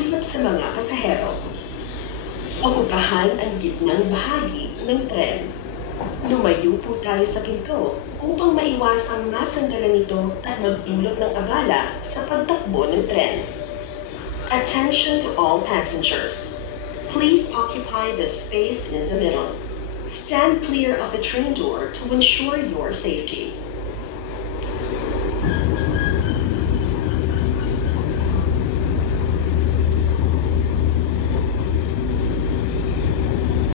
pakiusap sa mga pasahero. Okupahan ang gitnang bahagi ng tren. Lumayo po tayo sa pinto upang maiwasang masandalan ito at magdulot ng abala sa pagtakbo ng tren. Attention to all passengers. Please occupy the space in the middle. Stand clear of the train door to ensure your safety.